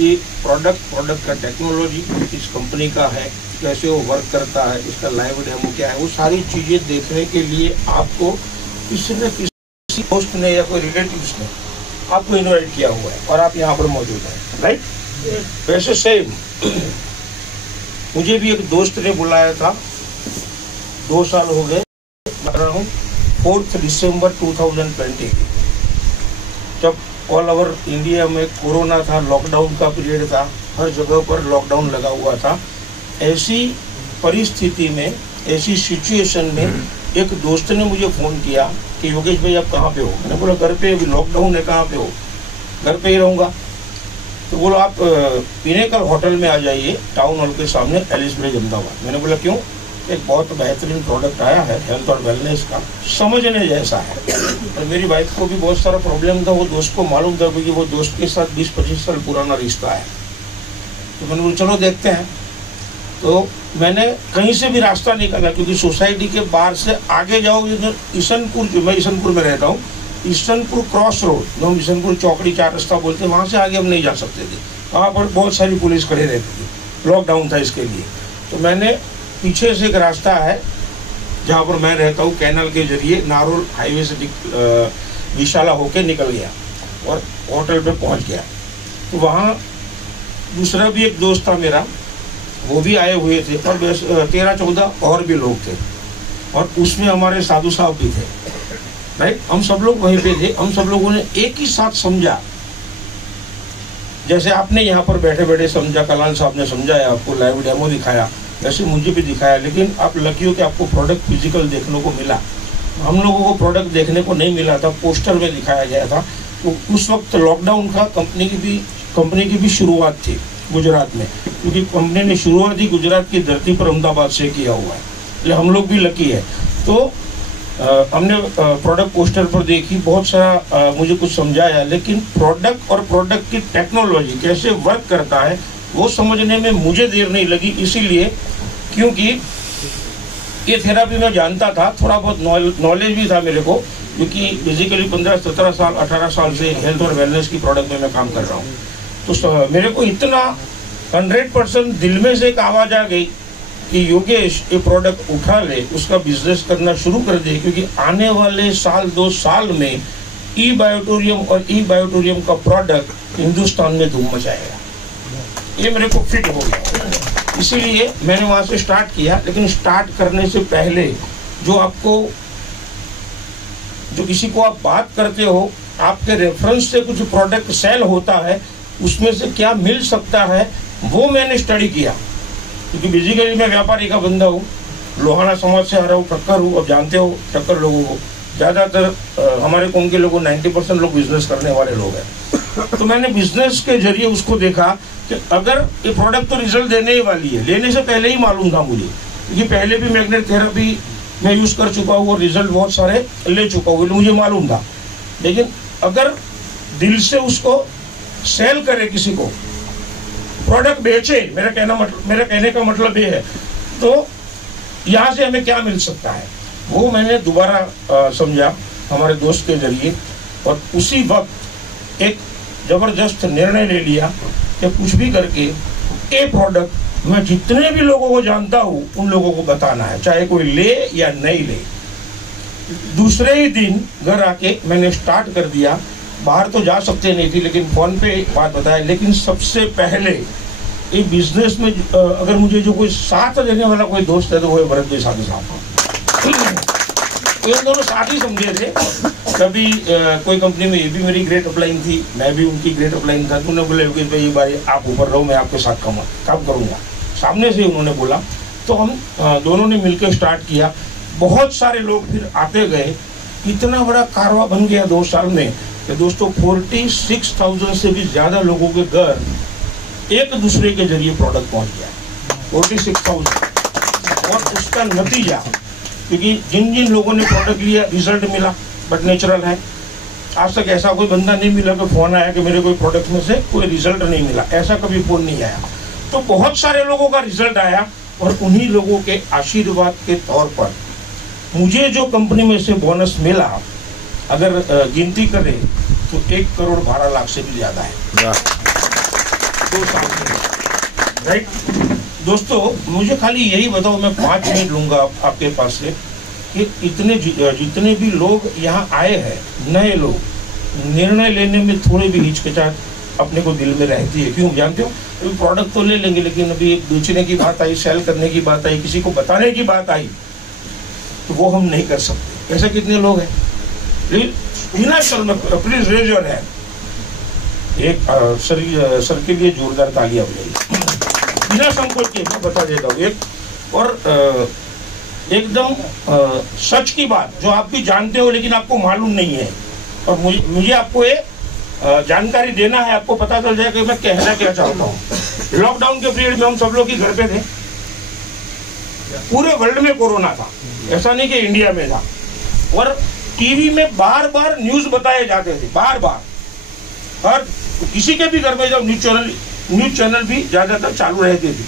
ये प्रोडक्ट का टेक्नोलॉजी इस कंपनी का है, कैसे वो वर्क करता है, इसका लाइव डेमो क्या है, वो सारी चीज़ें देखने के लिए आपको किसी न किसी दोस्त ने या कोई रिलेटिव्स ने आपको इनवाइट किया हुआ है और आप यहाँ पर मौजूद हैं, राइट? वैसे सेम मुझे भी एक दोस्त ने बुलाया था, 2 साल हो गए, मैं रहा हूँ 4 दिसंबर 2020, जब ऑल ओवर इंडिया में कोरोना था, लॉकडाउन का पीरियड था, हर जगह पर लॉकडाउन लगा हुआ था। ऐसी परिस्थिति में, ऐसी सिचुएशन में एक दोस्त ने मुझे फ़ोन किया कि योगेश भाई आप कहाँ पे हो? मैंने बोला घर पे, अभी लॉकडाउन है, कहाँ पे हो? घर पे ही रहूँगा। तो बोलो आप पिनेकल होटल में आ जाइए, टाउन हॉल के सामने, एलिस ब्रिज अहमदाबाद। मैंने बोला क्यों? एक बहुत बेहतरीन प्रोडक्ट आया है हेल्थ और वेलनेस का, समझने जैसा है। और मेरी वाइफ को भी बहुत सारा प्रॉब्लम था, वो दोस्त को मालूम था क्योंकि वो दोस्त के साथ 20-25 साल पुराना रिश्ता है। तो मैंने बोला चलो देखते हैं। तो मैंने कहीं से भी रास्ता निकाला, क्योंकि सोसाइटी के बाहर से आगे जाओगे तो ईशनपुर, जो मैं ईशनपुर में रहता हूँ, ईशनपुर क्रॉस रोड, जो ईशनपुर चौकड़ी 4 रास्ता बोलते हैं, वहाँ से आगे हम नहीं जा सकते थे। वहाँ पर बहुत सारी पुलिस खड़े रहती थी, लॉकडाउन था इसके लिए। तो मैंने पीछे से एक रास्ता है जहाँ पर मैं रहता हूँ, कैनल के जरिए नारोल हाईवे से विशाला होके निकल गया और होटल पे पहुँच गया। तो वहाँ दूसरा भी एक दोस्त था मेरा, वो भी आए हुए थे, और 13-14 और भी लोग थे, और उसमें हमारे साधु साहब भी थे, राइट? हम सब लोग वहीं पे थे। हम सब लोगों ने एक ही साथ समझा, जैसे आपने यहाँ पर बैठे बैठे समझा, कलाल साहब ने समझाया, आपको लाइव डेमो दिखाया, वैसे मुझे भी दिखाया। लेकिन आप लकी हो कि आपको प्रोडक्ट फिजिकल देखने को मिला। हम लोगों को प्रोडक्ट देखने को नहीं मिला था, पोस्टर में दिखाया गया था। तो उस वक्त लॉकडाउन का कंपनी की भी शुरुआत थी गुजरात में, क्योंकि कंपनी ने शुरुआत ही गुजरात की धरती पर अहमदाबाद से किया हुआ है, इसलिए हम लोग भी लकी है। तो हमने प्रोडक्ट पोस्टर पर देखी, बहुत सारा मुझे कुछ समझाया, लेकिन प्रोडक्ट और प्रोडक्ट की टेक्नोलॉजी कैसे वर्क करता है वो समझने में मुझे देर नहीं लगी। इसीलिए क्योंकि ये थेरापी मैं जानता था, थोड़ा बहुत नॉलेज भी था मेरे को, क्योंकि बेसिकली 15-17 साल 18 साल से हेल्थ और वेलनेस की प्रोडक्ट में मैं काम कर रहा हूँ। तो मेरे को इतना 100% दिल में से एक आवाज़ आ गई कि योगेश ये प्रोडक्ट उठा ले, उसका बिजनेस करना शुरू कर दे, क्योंकि आने वाले 1-2 साल में ई बायोटोरियम और ई बायोटोरियम का प्रोडक्ट हिंदुस्तान में धूम मचाएगा। ये मेरे को फिट हो गया, इसीलिए मैंने वहाँ से स्टार्ट किया। लेकिन स्टार्ट करने से पहले जो किसी को आप बात करते हो, आपके रेफरेंस से कुछ प्रोडक्ट सेल होता है, उसमें से क्या मिल सकता है वो मैंने स्टडी किया। क्योंकि बेसिकली मैं व्यापारी का बंदा हूँ, लोहाना समाज से आ रहा हूँ, ठक्कर हूँ। अब जानते हो ठक्कर लोगों को, ज़्यादातर हमारे कौम के लोगों 90% लोग बिजनेस करने वाले लोग हैं। तो मैंने बिजनेस के जरिए उसको देखा कि अगर ये प्रोडक्ट तो रिजल्ट देने ही वाली है, लेने से पहले ही मालूम था मुझे, क्योंकि पहले भी मैग्नेट थेरेपी मैं यूज़ कर चुका हूँ और रिजल्ट बहुत सारे ले चुका हूँ, मुझे मालूम था। लेकिन अगर दिल से उसको सेल करे, किसी को प्रोडक्ट बेचे, मेरा कहने का मतलब ये है, तो यहाँ से हमें क्या मिल सकता है वो मैंने दोबारा समझा हमारे दोस्त के जरिए। और उसी वक्त एक ज़बरदस्त निर्णय ले लिया कि कुछ भी करके ये प्रोडक्ट मैं जितने भी लोगों को जानता हूँ उन लोगों को बताना है, चाहे कोई ले या नहीं ले। दूसरे ही दिन घर आके मैंने स्टार्ट कर दिया। बाहर तो जा सकते नहीं थी, लेकिन फ़ोन पे बात बताया। लेकिन सबसे पहले ये बिजनेस में अगर मुझे जो कोई साथ देने वाला कोई दोस्त है तो वो है भरत भाई साधु साहब। ये दोनों साथ ही समझे थे। कभी कोई कंपनी में ये भी मेरी ग्रेट अपलाइन थी, मैं भी उनकी ग्रेट अपलाइन था। तो उन्होंने बोला योगेश भाई ये भाई आप ऊपर रहो, मैं आपके साथ काम करूँगा, सामने से उन्होंने बोला। तो हम दोनों ने मिलकर स्टार्ट किया। बहुत सारे लोग फिर आते गए, इतना बड़ा कारवा बन गया 2 साल में कि दोस्तों 46,000 से भी ज्यादा लोगों के घर एक दूसरे के जरिए प्रोडक्ट पहुंच गया, 46,000। और उसका नतीजा, क्योंकि जिन जिन लोगों ने प्रोडक्ट लिया रिजल्ट मिला, बट नेचुरल है, आज तक ऐसा कोई बंदा नहीं मिला कि फोन आया कि मेरे कोई प्रोडक्ट में से कोई रिजल्ट नहीं मिला, ऐसा कभी फोन नहीं आया। तो बहुत सारे लोगों का रिजल्ट आया और उन्हीं लोगों के आशीर्वाद के तौर पर मुझे जो कंपनी में से बोनस मिला, अगर गिनती करें तो 1,12,00,000 से भी ज्यादा है 2 साल में, राइट। दोस्तों मुझे खाली यही बताओ, मैं 5 मिनट लूंगा आपके पास से, कि जितने भी लोग यहाँ आए हैं, नए लोग, निर्णय लेने में थोड़े भी हिचकिचाहट अपने को दिल में रहती है। क्यों जानते हो? अभी प्रोडक्ट तो ले लेंगे, लेकिन अभी बेचने की बात आई, सेल करने की बात आई, किसी को बताने की बात आई, तो वो हम नहीं कर सकते। ऐसे कितने लोग हैं? Please raise your hand. एक सर के लिए जोरदार तालियां बजाइए, बिना संकोच के मैं बता देता हूँ। एक और एकदम सच की बात जो आप भी जानते हो लेकिन आपको मालूम नहीं है, और मुझे आपको ये जानकारी देना है, आपको पता चल जाए कि मैं कहना क्या चाहता हूँ। लॉकडाउन के पीरियड में हम सब लोग ही घर पे थे, पूरे वर्ल्ड में कोरोना था, ऐसा नहीं कि इंडिया में था, और टीवी में बार बार न्यूज बताए जाते थे, बार बार, और किसी के भी घर में जब न्यूज चैनल भी ज्यादातर चालू रहते थे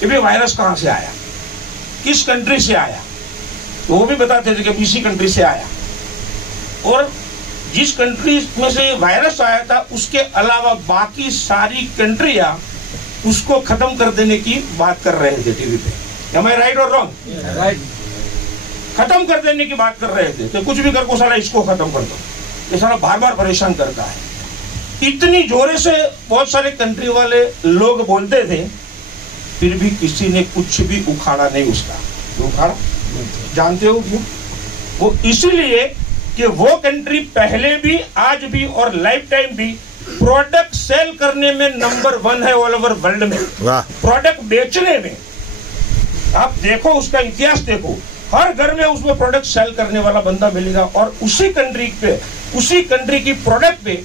कि भाई वायरस कहाँ से आया, किस कंट्री से आया, तो वो भी बताते थे कि इसी कंट्री से आया, और जिस कंट्री में से वायरस आया था उसके अलावा बाकी सारी कंट्रियां उसको खत्म कर देने की बात कर रहे थे टीवी पे। Am I right or wrong? Right. खत्म कर देने की बात कर रहे थे कि कुछ भी करको साला इसको खत्म कर दो, ये साला बार बार परेशान करता है। इतनी जोरे से बहुत सारे कंट्री वाले लोग बोलते थे, फिर भी किसी ने कुछ भी उखाड़ा नहीं उसका। उखाड़ा जानते हो क्यों? वो इसलिए कि वो कंट्री पहले भी, आज भी और लाइफ टाइम भी प्रोडक्ट सेल करने में नंबर 1 है ऑल ओवर वर्ल्ड में। प्रोडक्ट बेचने में आप देखो, उसका इतिहास देखो, हर घर में उसमें प्रोडक्ट सेल करने वाला बंदा मिलेगा, और उसी कंट्री पे, उसी कंट्री की प्रोडक्ट पे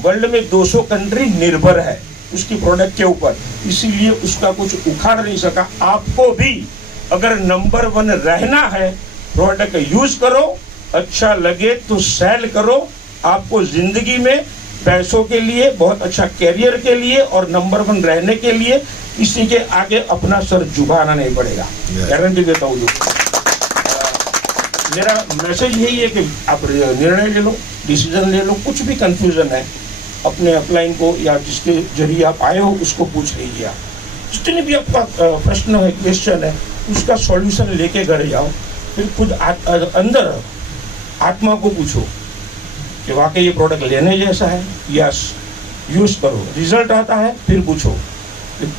वर्ल्ड में 200 कंट्री निर्भर है उसकी प्रोडक्ट के ऊपर, इसीलिए उसका कुछ उखाड़ नहीं सका। आपको भी अगर नंबर 1 रहना है, प्रोडक्ट यूज करो, अच्छा लगे तो सेल करो, आपको जिंदगी में पैसों के लिए, बहुत अच्छा कैरियर के लिए और नंबर 1 रहने के लिए किसी के आगे अपना सर झुकाना नहीं पड़ेगा, गारंटी देता हूँ। मेरा मैसेज यही है कि आप निर्णय ले लो, डिसीजन ले लो, कुछ भी कंफ्यूजन है अपने अपलाइन को या जिसके जरिए आप आए हो उसको पूछ लीजिए। आप जितने भी आपका प्रश्न है, क्वेश्चन है, उसका सॉल्यूशन लेके घर जाओ, फिर खुद अंदर आत्मा को पूछो कि वाकई ये प्रोडक्ट लेने जैसा है, यस, यूज करो, रिजल्ट आता है, फिर पूछो।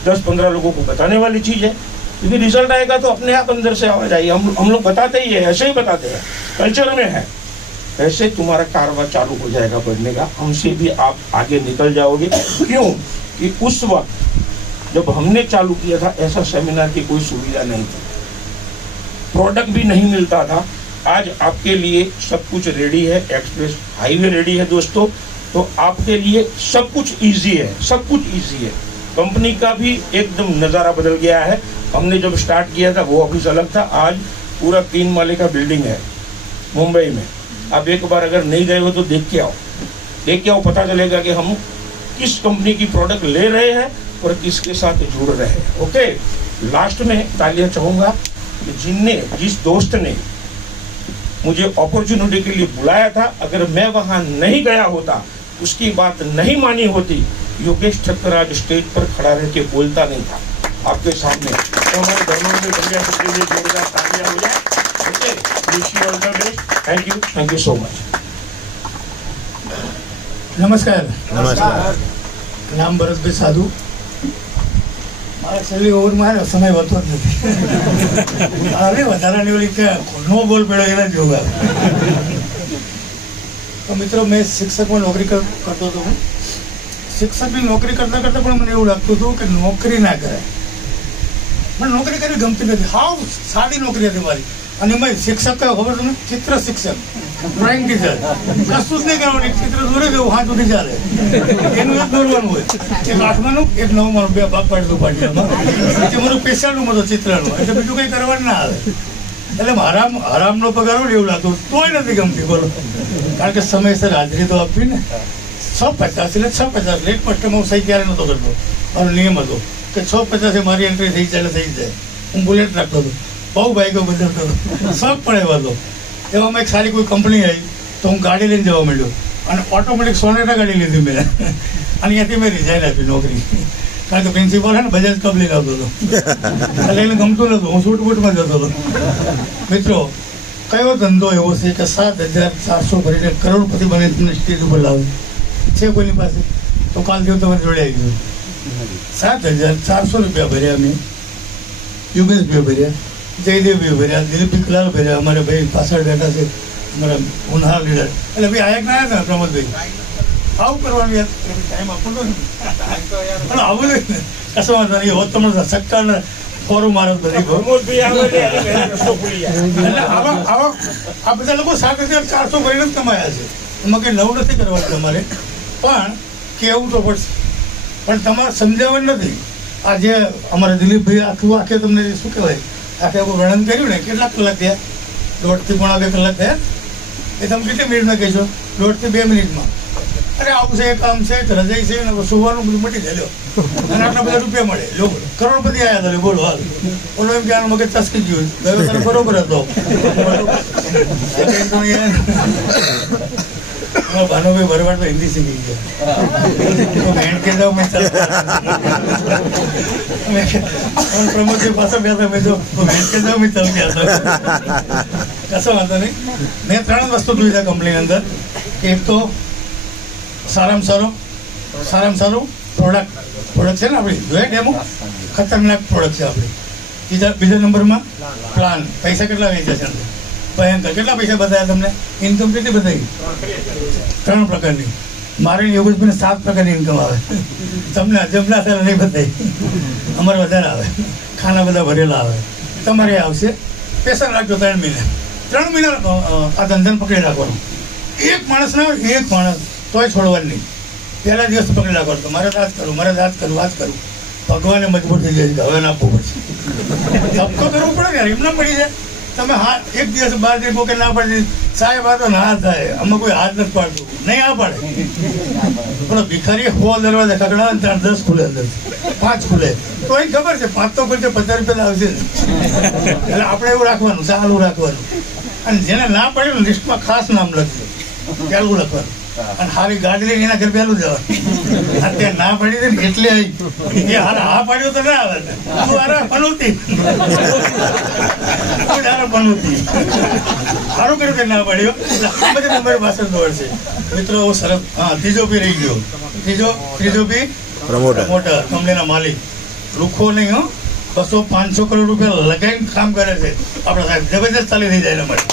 10-15 लोगों को बताने वाली चीज है, क्योंकि रिजल्ट आएगा तो अपने आप अंदर से आवाज आई। हम लोग बताते ही है, ऐसे ही बताते हैं, कल्चर में है, ऐसे तुम्हारा कारवा चालू हो जाएगा बढ़ने का, हमसे भी आप आगे निकल जाओगे। क्यों कि उस वक्त जब हमने चालू किया था ऐसा सेमिनार की कोई सुविधा नहीं थी, प्रोडक्ट भी नहीं मिलता था। आज आपके लिए सब कुछ रेडी है, एक्सप्रेस हाईवे रेडी है दोस्तों, तो आपके लिए सब कुछ इजी है, सब कुछ इजी है। कंपनी का भी एकदम नज़ारा बदल गया है। हमने जब स्टार्ट किया था वो ऑफिस अलग था, आज पूरा 3 माले का बिल्डिंग है मुंबई में। आप एक बार अगर नहीं गए हो तो देख के आओ, पता चलेगा कि हम किस कंपनी की प्रोडक्ट ले रहे हैं और किसके साथ जुड़ रहे हैं। ओके, लास्ट में तालियां चाहूंगा कि जिस दोस्त ने मुझे अपॉर्चुनिटी के लिए बुलाया था, अगर मैं वहां नहीं गया होता, उसकी बात नहीं मानी होती, योगेश ठक्कर आज स्टेज पर खड़ा रह के बोलता नहीं था आपके सामने। तो हमारे धर्मेंद्र पंड्या के लिए जोरदार तालियां हो जाए। Okay, wish you all the best, thank you so much. नमस्कार, नाम ભરતભાઈ સાધુ। મારા છેલ્લી ઓવરમાં સમય વધતો જ નથી, હવે વધારાની ઓલી કે નો બોલ પડ્યો એના જોગ આવે। તો મિત્રો, મેં શિક્ષકમાં નોકરી કરતો હતો। હું શિક્ષકની નોકરી કરતાં કરતાં પણ મને એવું લાગતું હતું કે નોકરી ના કરાય, મને નોકરી કરવી ગમતી નથી, હાવ સાદી નોકરી હતી મારી। અને મેં શિક્ષક કયો ખબર તમને? ચિત્ર શિક્ષક। ડ્રોઈંગ ટીચર કશું જ નહીં કરવાનું, એક ચિત્ર દોરે દેવું હાથ સુધી ચાલે, એનું જ દોરવાનું હોય. એક 8માનું એક 9માનું 2 ભાગ પાડી દઉં પાટિયામાં. પછી મારું સ્પેશિયલનું બધું ચિત્રનું, એટલે બીજું કંઈ કરવાનું ના આવે. એટલે આરામનો પગાર હોય એવું લાગતું તોય નથી ગમતી, બોલો. કારણ કે સમયસર હાજરી તો આપવી ને. 6:50 એટલે 6:50, લેટ કસ્ટમર હું સહી ક્યારે નહોતો કરતો. મારો નિયમ હતો કે 6:50 મારી એન્ટ્રી થઈ જાય થઈ જાય. હું બુલેટ રાખતો હતો, બહુ બાઈકો બદલતો હતો, શોખ પણ એવો હતો. એવામાં એક સારી કોઈ કંપની આવી તો હું ગાડી લઈને જવા માંડ્યો અને ઓટોમેટિક સોનેટા ગાડી લીધી મેં, અને ત્યાંથી મેં રિઝાઇન આપી નોકરી. કારણ કે પ્રિન્સિપલ છે ને બજાજ કપ લઈને આવતો હતો, એટલે એને ગમતું નહોતું, હું સૂટ બૂટમાં જતો હતો. મિત્રો, કયો ધંધો એવો છે કે 7,400 ભરીને કરોડપતિ બને તમને સ્ટેજ ઉપર લાવે છે કોઈની પાસે? તો કાલ જેવું તમારે જોડે આવી ગયું. 7,400 રૂપિયા ભર્યા અમે, યોગેશભાઈ ભર્યા, જયદેવભાઈ ભર્યા, દિલીપ કલાલ ભર્યા, અમારે ભાઈ પાછળ બેઠા છે અમારા ઉન્હાર લીડર. એટલે ભાઈ આયા ના આવ્યા હતા પ્રમોદભાઈ, આવું કરવાનું યાર, ટાઈમ આપો તો આવું નહીં કશો વાંધો નહીં. હોત તમને સક્કા ફોરું મારો બધી આ બધા લોકો 7,400 ભરીને જ કમાયા છે. એમાં કંઈ નવું નથી કરવાનું તમારે, પણ કહેવું તો પડશે. પણ તમારે સમજાવવાનું નથી. આજે અમારા દિલીપભાઈ આખે તમને શું કહેવાય આખે આખું વર્ણન કર્યું ને, કેટલા કલાક થયા? 1.5 થી 2 કલાક થયા. એ તમે કેટલી મિનિટમાં કહેશો? 1.5 થી 2 મિનિટમાં. અરે આવું છે, કામ છે, રજાઈ છે, સુવાનું બધું મટી જાય, અને આટલા બધા રૂપિયા મળે. લોકો કરોડપતિ આવ્યા હતા, બોલો હાલ. બોલો એમ કે આનું મગજ ચસકી ગયું, ગયો તારે બરોબર હતો. ભાનુભાઈ ભરવાડ તો હિન્દી શીખી ગયા, બહેન કે જાઓ મેં પ્રમોદજી પાછા બેઠા મેં જો બહેન કે જાઓ મેં ચાલ ગયા. કશો વાંધો નહીં. મેં 3 વસ્તુ જોઈ છે કંપનીની અંદર. એક તો સારામાં સારું પ્રોડક્ટ છે ને આપણી જોઈએ ડેમો, ખતરનાક પ્રોડક્ટ છે આપણી. બીજા નંબરમાં પ્લાન, પૈસા કેટલા વેચ્યા છે અંદર, ભયંકર. કેટલા પૈસા બતાવ્યા તમને? ઇન્કમ કેટલી બતાવી? 3 પ્રકારની. મારે યોગેશભાઈને 7 પ્રકારની ઇન્કમ આવે. તમને અજબના થાય નહીં બતાવી, અમારે વધારે આવે. ખાના બધા ભરેલા આવે. તમારે આવશે. પેસર રાખજો 3 મહિના આ ધંધાને પકડી રાખવાનો. એક માણસ તોય છોડવાનું નહીં. પહેલા દિવસ પકડી રાખવાનો, તો મારે આજ કરું ભગવાને મજબૂર થઈ જાય કે હવે નાખવું પડશે. ધક્કો કરવું પડે ને, એમને પડી જાય. તમે હાથ એક દિવસ બહાર જઈ કે ના પાડી સાહેબ આ તો ના થાય, આમાં કોઈ હાથ નથી પાડતું, નહીં આ પાડે. પણ ભિખારી 100 દરવાજા ખકડાવે ને 10 ખુલે, અંદર 5 ખુલે. તો એ ખબર છે 5 તો ખુલશે, 50 રૂપિયા આવશે. એટલે આપણે એવું રાખવાનું, ચાલુ રાખવાનું. અને જેને ના પાડ્યું લિસ્ટમાં ખાસ નામ લખજો, પહેલું લખવાનું. અને સારી ગાડી લઈને એના ઘર પહેલું જવાનું. અત્યારે ના પાડી દે ને એટલે હા પાડ્યો તો ના આવે. સારું કર્યું કે ના પાડ્યો. આ બધી નંબર પાસે દોડ છે મિત્રો. સરસ. હા, ત્રીજો બી રહી ગયો. ત્રીજો બી પ્રમોટર, કંપનીના માલિક. રૂખો નહીં હો, 200-500 કરોડ રૂપિયા લગાવીને કામ કરે છે આપણા સાહેબ. જબરજસ્ત ચાલી થઈ જાય એના માટે.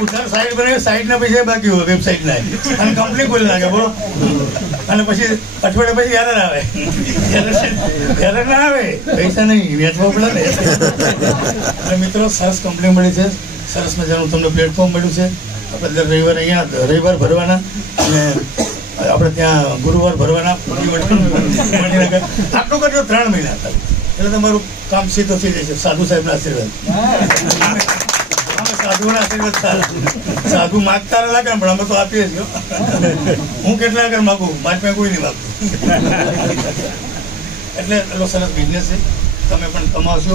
ઉધાર સાઈડ બનાવી, સાઈડના પૈસા બાકી હોય વેબસાઇટના, અને કંપની ખોલી નાખે, બોલો. અને પછી અઠવાડિયા પછી એરર આવે. એરર ના આવે, પૈસા નહીં વેચવા પડે ને. એટલે મિત્રો, સરસ કંપની મળી છે, સરસ મજાનું તમને પ્લેટફોર્મ મળ્યું છે. આપણે રવિવાર અહીંયા રવિવાર ભરવાના, અને આપણે ત્યાં ગુરુવાર ભરવાના. આટલું કરજો 3 મહિના એટલે તમારું કામ સીધો થઈ જશે. સાધુ સાહેબના આશીર્વાદ. સાધુના આશીર્વાદ સારા. સાધુ માગતા લાગે પણ અમે તો આપીએ છીએ. હું કેટલા આગળ માગું, મારી પાસે કોઈ નહીં માગતું. એટલે એટલો સરસ બિઝનેસ છે. તમે પણ કમાશો.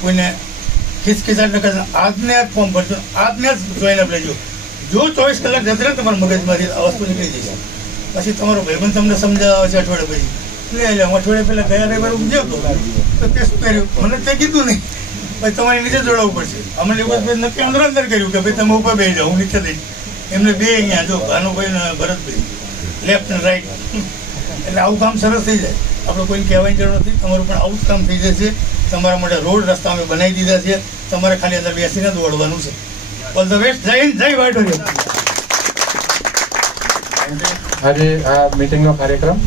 કોઈને ખિસખિસાટ ન કરશો. આજને જ ફોર્મ ભરજો, આજને જ જોઈને લેજો. જો 24 કલાક જશે ને તમારા મગજમાંથી આ વસ્તુ નીકળી જશે. પછી તમારો ભાઈબંધ તમને સમજાવે છે અઠવાડિયા પછી, લે અઠવાડિયા પહેલા ગયા રવિવાર ઉગ્યો હતો તો તે શું કર્યું, મને તે કીધું નહીં. ભાઈ તમારે નીચે જોડાવવું પડશે. અમે યોગેશભાઈ નક્કી અંદર કર્યું કે ભાઈ તમે ઉપર બેસી જાઓ, હું નીચે દઈશ. એમને બે અહીંયા જો ભાનુભાઈ ને ભરતભાઈ, લેફ્ટ અને રાઈટ. એટલે આવું કામ સરસ થઈ જાય. આપણે કોઈને કહેવાની જરૂર નથી. તમારું પણ આવું જ કામ થઈ જશે. તમારા માટે રોડ રસ્તા અમે બનાવી દીધા છે. તમારે ખાલી અંદર બેસીને દોડવાનું છે. All the best. જય હિન્દ, જય વાટોરિયા. આજે આ મીટિંગનો કાર્યક્રમ